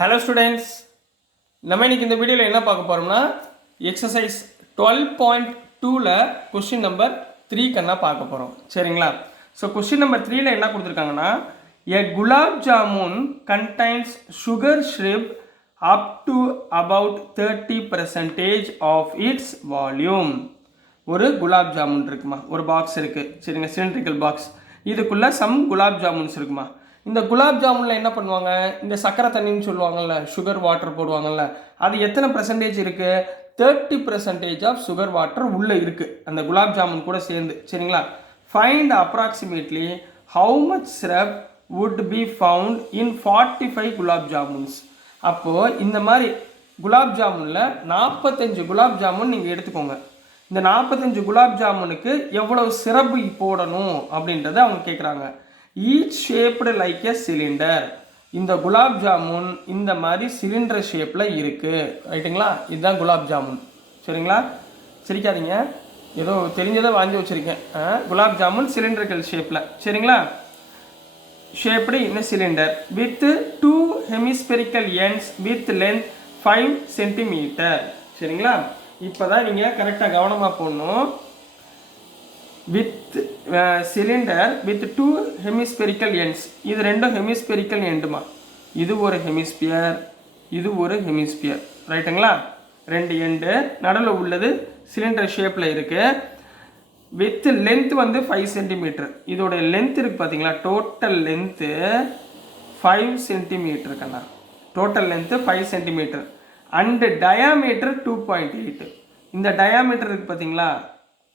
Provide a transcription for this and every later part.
Hello students, நம்ம இன்னைக்கு இந்த வீடியோவில் என்ன பார்க்க போகிறோம்னா எக்ஸசைஸ் 12.2ல் கொஸ்டின் நம்பர் 3 கண்ணா பார்க்க போகிறோம். சரிங்களா? ஸோ கொஸ்டின் நம்பர் 3ல் என்ன கொடுத்துருக்காங்கன்னா, a gulab jamun contains sugar syrup up to about 30% of its volume. ஒரு குலாப் ஜாமுன் இருக்குமா, ஒரு பாக்ஸ் இருக்குது. சரிங்க, சிலிண்ட்ரிக்கல் பாக்ஸ். இதுக்குள்ளே சம் குலாப் ஜாமுன்ஸ் இருக்குமா. இந்த குலாப் ஜாமுனில் என்ன பண்ணுவாங்க, இந்த சக்கரை தண்ணின்னு சொல்லுவாங்கள்ல, சுகர் வாட்டர் போடுவாங்கள்ல, அது எத்தனை பர்சன்டேஜ் இருக்குது? 30% ஆஃப் சுகர் வாட்டர் உள்ளே இருக்குது அந்த குலாப் ஜாமுன் கூட சேர்ந்து. சரிங்களா? Find approximately how much syrup would be found in 45 gulab jamuns. அப்போது இந்த மாதிரி குலாப் ஜாமுனில் 45 குலாப் ஜாமுன் நீங்கள் எடுத்துக்கோங்க. இந்த 45 குலாப் ஜாமுனுக்கு எவ்வளவு சிரப்பு போடணும் அப்படின்றத அவங்க கேட்குறாங்க. Each shaped like a cylinder. இந்த குலாப் ஜாமுன் இந்த மாதிரி சிலிண்டர் ஷேப்பில் இருக்குது. ரைட்டுங்களா? இதுதான் குலாப் ஜாமுன். சரிங்களா? சிரிக்காதீங்க, ஏதோ தெரிஞ்சதை வாங்கி வச்சுருக்கேன். குலாப் ஜாமுன் சிலிண்டர்கள் ஷேப்பில். சரிங்களா? Shaped in cylinder with 2 hemispherical ends with length 5 centimetre. சரிங்களா? இப்போ தான் நீங்கள் கரெக்டாக கவனமாக போடணும். With cylinder with 2 hemispherical ends. இது ரெண்டும் ஹெமிஸ்பெரிக்கல் எண்டுமா. இது ஒரு ஹெமிஸ்பியர், இது ஒரு ஹெமிஸ்பியர். ரைட்டுங்களா? ரெண்டு எண்டு நடுவில் உள்ளது சிலிண்டர் ஷேப்பில் இருக்குது. வித் லென்த் வந்து 5 சென்டிமீட்டர். இதோட லென்த் இருக்குது பார்த்தீங்களா, டோட்டல் லென்த்து 5 சென்டிமீட்டர் கண்ணா. Total length 5 centimetre and diameter 2.8. இந்த டயாமீட்டர் இருக்குது பார்த்தீங்களா,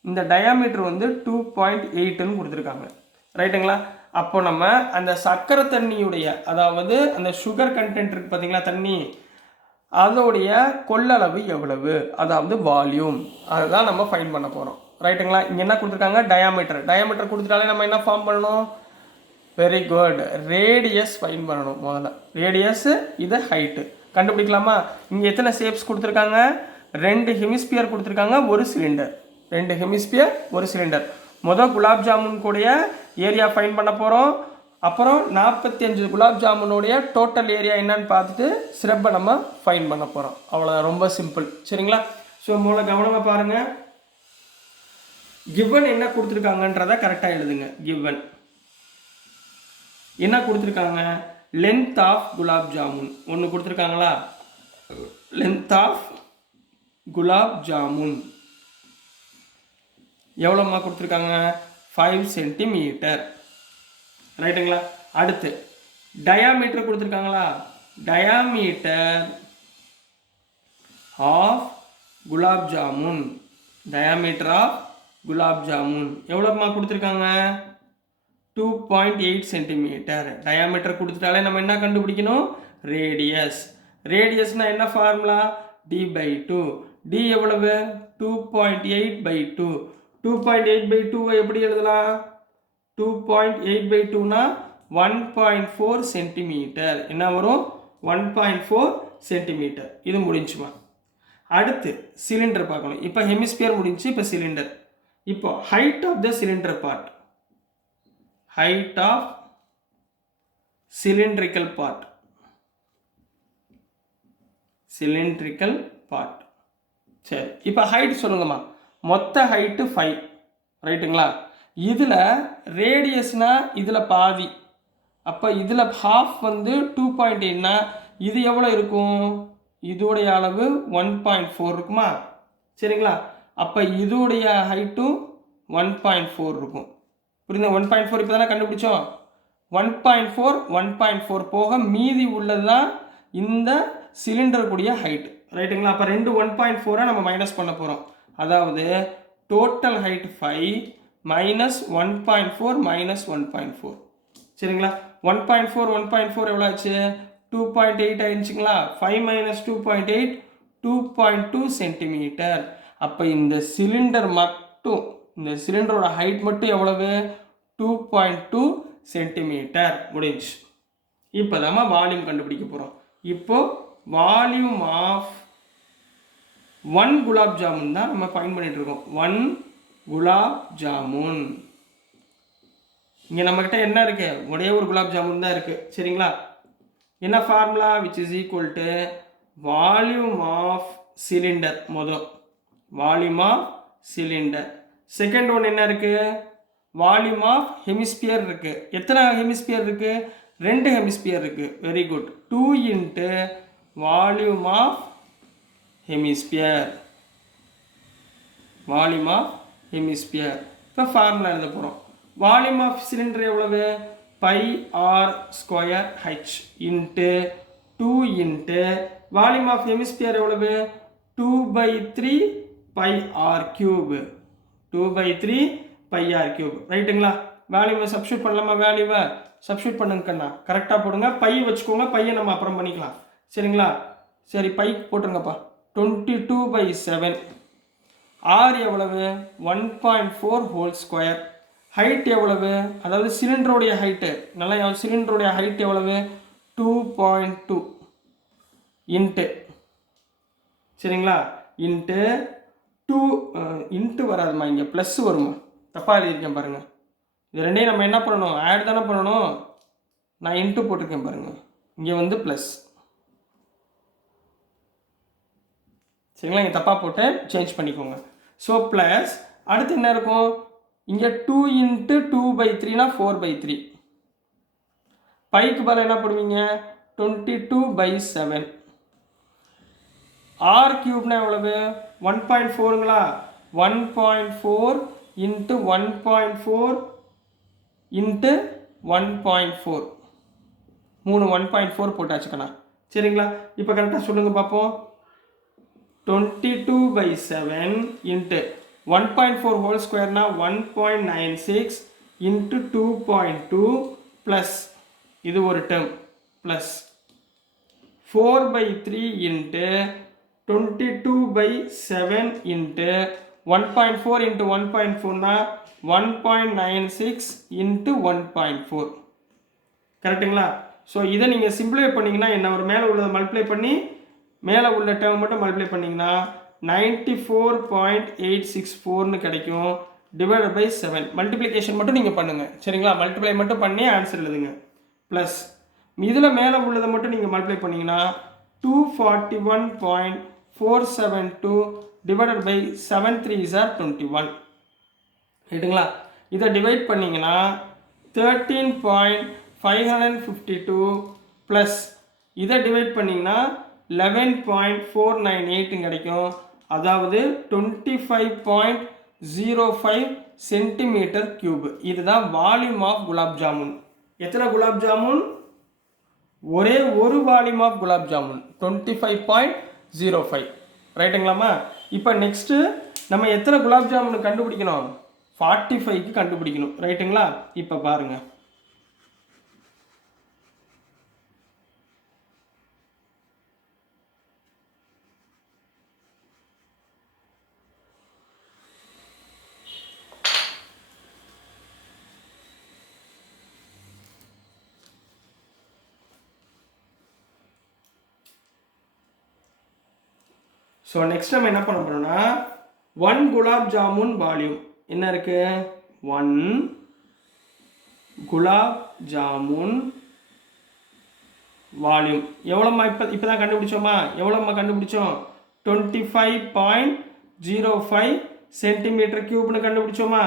இந்த டயாமீட்டர் வந்து 2.8ன்னு கொடுத்துருக்காங்க. ரைட்டுங்களா? அப்போ நம்ம அந்த சர்க்கரை தண்ணியுடைய, அதாவது அந்த சுகர் கண்டென்ட் இருக்குது பார்த்தீங்களா, தண்ணி, அதோடைய கொள்ளளவு எவ்வளவு, அதாவது வால்யூம், அதுதான் நம்ம ஃபைண்ட் பண்ண போகிறோம். ரைட்டுங்களா? இங்கே என்ன கொடுத்துருக்காங்க, டயாமீட்டர். டயாமீட்டர் கொடுத்துட்டாலே நம்ம என்ன ஃபார்ம் பண்ணணும்? வெரி குட், ரேடியஸ் ஃபைண்ட் பண்ணணும் முதல்ல. ரேடியஸ், இது ஹைட்டு கண்டுபிடிக்கலாமா? இங்கே எத்தனை ஷேப்ஸ் கொடுத்துருக்காங்க? 2 ஹெமிஸ்பியர் கொடுத்துருக்காங்க, ஒரு சிலிண்டர். 2 ஹெமிஸ்பியர், ஒரு சிலிண்டர். முதல் குலாப் ஜாமுன் கூடிய ஏரியா ஃபைன் பண்ண போகிறோம். அப்புறம் 45 குலாப் ஜாமுனுடைய டோட்டல் ஏரியா என்னன்னு பார்த்துட்டு சிரப்பை நம்ம ஃபைன் பண்ண போகிறோம். அவ்வளோதான், ரொம்ப சிம்பிள். சரிங்களா? ஸோ முதல்ல கவனமாக பாருங்கள். கிவன் என்ன கொடுத்துருக்காங்கன்றதை கரெக்டாக எழுதுங்க. கிவன் என்ன கொடுத்துருக்காங்க? லென்த் ஆஃப் குலாப் ஜாமுன் ஒன்று கொடுத்துருக்காங்களா? லென்த் ஆஃப் குலாப் ஜாமுன் எவ்வளோம்மா கொடுத்துருக்காங்க? 5 சென்டிமீட்டர். ரைட்டுங்களா? அடுத்து டயாமீட்டர் கொடுத்துருக்காங்களா? Diameter of gulab jamun. Diameter of gulab jamun எவ்வளோம்மா கொடுத்துருக்காங்க? 2.8 சென்டிமீட்டர். டயாமீட்டர் கொடுத்துட்டாலே நம்ம என்ன கண்டுபிடிக்கணும்? ரேடியஸ். ரேடியஸ்னால் என்ன ஃபார்முலா? d/2. d எவ்வளவு? 2.8/2. 2.8/2 எப்படி எழுதலாம்? 2.8/2னா 1.4 சென்டிமீட்டர். என்ன வரும்? 1.4 சென்டிமீட்டர். இது முடிஞ்சுமா? அடுத்து சிலிண்டர் பார்க்கணும். இப்போ ஹெமிஸ்பியர் முடிஞ்சு, இப்போ சிலிண்டர். இப்போ height of the cylinder part. Height of cylindrical part. Cylindrical part. சரி, இப்போ ஹைட் சொல்லுங்கம்மா. மொத்த ஹைட்டு 5. ரைட்டுங்களா? இதில் ரேடியஸ்னா இதில் பாதி. அப்போ இதில் ஹாஃப் வந்து 2.8னா இது எவ்வளோ இருக்கும்? இதோடைய அளவு 1.4 இருக்குமா? சரிங்களா? அப்போ இதோடைய ஹைட்டும் 1.4 இருக்கும். புரியுது? 1.4 இப்போ தானே கண்டுபிடிச்சோம். 1.4 போக மீதி உள்ளது தான் இந்த சிலிண்டர் கூடிய ஹைட். ரைட்டுங்களா? அப்போ 2 1.4 நம்ம மைனஸ் பண்ண போகிறோம். அதாவது டோட்டல் ஹைட் 5 மைனஸ் 1.4 மைனஸ் 1.4. சரிங்களா? 1.4 எவ்வளோ ஆச்சு? 2.8 ஆயிடுச்சுங்களா? 5 மைனஸ் 2.8 2.2 சென்டிமீட்டர். அப்போ இந்த சிலிண்டர் மட்டும், இந்த சிலிண்டரோட ஹைட் மட்டும் எவ்வளவு? 2.2 சென்டிமீட்டர். முடிஞ்சு. இப்போ தான் வால்யூம் கண்டுபிடிக்க போகிறோம். இப்போ வால்யூம் ஆஃப் 1 குலாப் ஜாமுன் தான் நம்ம ஃபைண்ட் பண்ணிட்டு இருக்கோம். 1 குலாப் ஜாமுன். இங்கே நம்மக்கிட்ட என்ன இருக்கு? ஒரே ஒரு குலாப் ஜாமுன் தான் இருக்குது. சரிங்களா? என்ன formula which is equal to volume of cylinder மொதல் volume of cylinder. Second one என்ன இருக்குது வால்யூம் ஆஃப் ஹெமிஸ்பியர் இருக்குது. எத்தனை ஹெமிஸ்பியர் இருக்குது 2 ஹெமிஸ்பியர் இருக்குது. Very good 2 into volume of hemisphere volume of hemisphere. இப்போ ஃபார்முலா எழுத போகிறோம். வால்யூம் ஆஃப் சிலிண்டர் எவ்வளவு pi r square h into 2 into volume of hemisphere எவ்வளவு 2/3 pi r cube 2/3 pi r cube. ரைட்டுங்களா? வேல்யூவை சப்ஸ்டியூட் பண்ணலாமா? வேல்யூவை சப்ஸ்டியூட் பண்ணுங்கண்ணா கரெக்டாக போடுங்க. பை வச்சுக்கோங்க, பையை நம்ம அப்புறம் பண்ணிக்கலாம். சரிங்களா? சரி பை போட்டுருங்கப்பா. 22/7 ஆர் எவ்வளவு 1.4 ஹோல் ஸ்கொயர். ஹைட் எவ்வளவு அதாவது சிலிண்டருடைய ஹைட்டு நல்லா சிலிண்டருடைய ஹைட் எவ்வளவு 2.2 இன்ட்டு சரிங்களா இன்ட்டு 2 இன்ட்டு வராதுமா இங்கே ப்ளஸ் வருமா தப்பாக எழுதியிருக்கேன் பாருங்கள். இது ரெண்டையும் நம்ம என்ன பண்ணணும் ஆட் தானே பண்ணணும். நான் இன்ட்டு போட்டிருக்கேன் பாருங்கள் இங்கே வந்து ப்ளஸ். சரிங்களா இங்கே தப்பாக போட்டு சேஞ்ச் பண்ணிக்கோங்க. ஸோ ப்ளஸ் அடுத்து என்ன இருக்கும் இங்கே 2 இன்ட்டு 2/3 4/3 பைக்கு பதில் என்ன போடுவீங்க 22/7 ஆர் கியூப்னா எவ்வளவு 1.4ங்களா 1.4 இன்ட்டு 1.4 இன்ட்டு 1.4 3 1.4 போட்டாச்சுக்கண்ணா. சரிங்களா? இப்போ கரெக்டாக சொல்லுங்கள் பார்ப்போம். 22/7 இன்ட்டு 1.4 ஹோல் ஸ்கொயர்னா 1.96 இன்ட்டு 2.2 ப்ளஸ் இது ஒரு term plus 4/3 into 22/7 into 1.4 into 1.4னா 1.96 இன்ட்டு 1.4 கரெக்டுங்களா? ஸோ இதை நீங்கள் சிம்பிளை பண்ணிங்கன்னா என்ன ஒரு மேலே உள்ளதை மல்டிப்ளை பண்ணி மேலே உள்ள டேர்ம் மட்டும் மல்டிப்ளை பண்ணிங்கன்னா 94.864ன்னு கிடைக்கும் டிவைடட் பை 7. மல்டிப்ளிகேஷன் மட்டும் நீங்கள் பண்ணுங்கள். சரிங்களா? மல்டிப்ளை மட்டும் பண்ணி ஆன்சர் எழுதுங்க. ப்ளஸ் இதில் மேலே உள்ளதை மட்டும் நீங்கள் மல்டிப்ளை பண்ணிங்கன்னா 241.472 டிவைடட் பை 7 3s are 21 ரைட்டுங்களா? இதை டிவைட் பண்ணிங்கன்னா 13.552 ப்ளஸ் இதை டிவைட் பண்ணிங்கன்னா 11.498 கிடைக்கும். அதாவது 25.05 சென்டிமீட்டர் கியூப். இதுதான் வால்யூம் ஆஃப் குலாப் ஜாமுன். எத்தனை குலாப் ஜாமுன் ஒரே ஒரு வால்யூம் ஆஃப் குலாப் ஜாமுன் 25.05 ரைட்டுங்களாமா? இப்போ நெக்ஸ்ட்டு நம்ம எத்தனை குலாப் ஜாமுன் கண்டுபிடிக்கணும் 45க்கு கண்டுபிடிக்கணும். ரைட்டுங்களா? இப்போ பாருங்கள் ஸோ நெக்ஸ்ட் நம்ம என்ன பண்ண போகிறோம்னா 1 குலாப் ஜாமுன் வால்யூம் என்ன இருக்கு 1 குலாப் ஜாமுன் வால்யூம் எவ்வளோம்மா இப்போ தான் கண்டுபிடிச்சோமா எவ்வளோம்மா கண்டுபிடிச்சோம் 25.05 சென்டிமீட்டர் கியூப்னு கண்டுபிடிச்சோமா.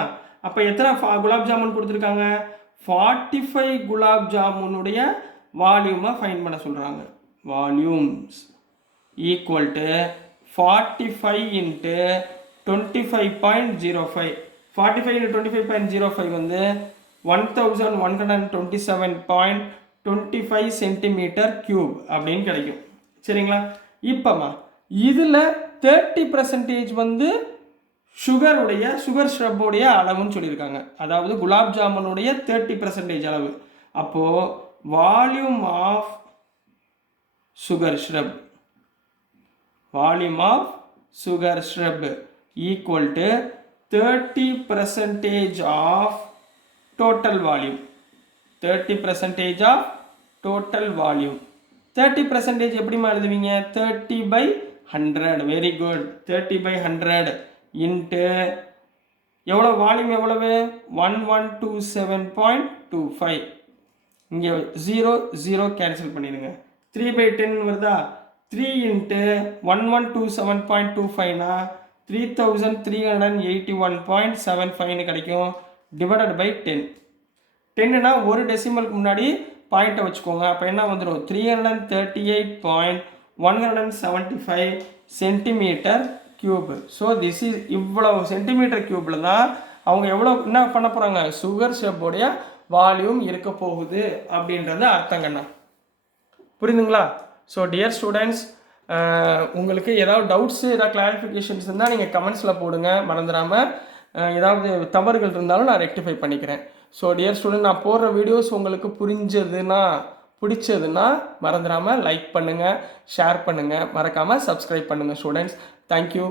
அப்போ எத்தனை குலாப் ஜாமுன் கொடுத்துருக்காங்க 45 குலாப் ஜாமுனுடைய வால்யூமை ஃபைண்ட் பண்ண சொல்கிறாங்க. Volumes equal to 45 into 25.05 45 into 25.05 வந்து 1127.25 சென்டிமீட்டர் கியூப் அப்படின்னு கிடைக்கும். சரிங்களா? இப்போமா இதில் 30% வந்து சுகர் ஷ்ரப்புடைய அளவுன்னு சொல்லியிருக்காங்க. அதாவது குலாப் ஜாமுனுடைய 30% அளவு. அப்போது volume of sugar syrup volume of sugar syrup equal to 30% of total volume 30% of total volume 30% எப்படிமா எழுதுவீங்க 30/100 வெரி குட் 30/100 இன்ட்டு எவ்வளோ வால்யூம் எவ்வளவு 1127.25 இங்கே 0 0 கேன்சல் பண்ணிடுங்க. 3/10 வருதா? 3 இன்ட்டு 1127.25னா 3381.75 கிடைக்கும். Divided by 10. 10னா ஒரு டெசிமலுக்கு முன்னாடி பாயிண்ட்டை வச்சுக்கோங்க. அப்போ என்ன வந்துடும்? 338.175 centimetre cube. So this is இவ்வளவு சென்டிமீட்டர் கியூப்பில் தான் அவங்க எவ்வளோ என்ன பண்ண போகிறாங்க, சுகர் ஷேப்போடைய வால்யூம் இருக்க போகுது அப்படின்றது அர்த்தங்கண்ணா. புரியுதுங்களா? ஸோ டியர் ஸ்டூடெண்ட்ஸ், உங்களுக்கு ஏதாவது டவுட்ஸு ஏதாவது கிளாரிஃபிகேஷன்ஸ் இருந்தால் நீங்கள் கமெண்ட்ஸில் போடுங்க. மறந்துடாமல் ஏதாவது தவறுகள் இருந்தாலும் நான் ரெக்டிஃபை பண்ணிக்கிறேன். ஸோ டியர் ஸ்டூடெண்ட், நான் போடுற வீடியோஸ் உங்களுக்கு பிடிச்சதுன்னா மறந்துடாமல் லைக் பண்ணுங்கள், ஷேர் பண்ணுங்கள், மறக்காமல் சப்ஸ்கிரைப் பண்ணுங்கள் ஸ்டூடெண்ட்ஸ். தேங்க்யூ.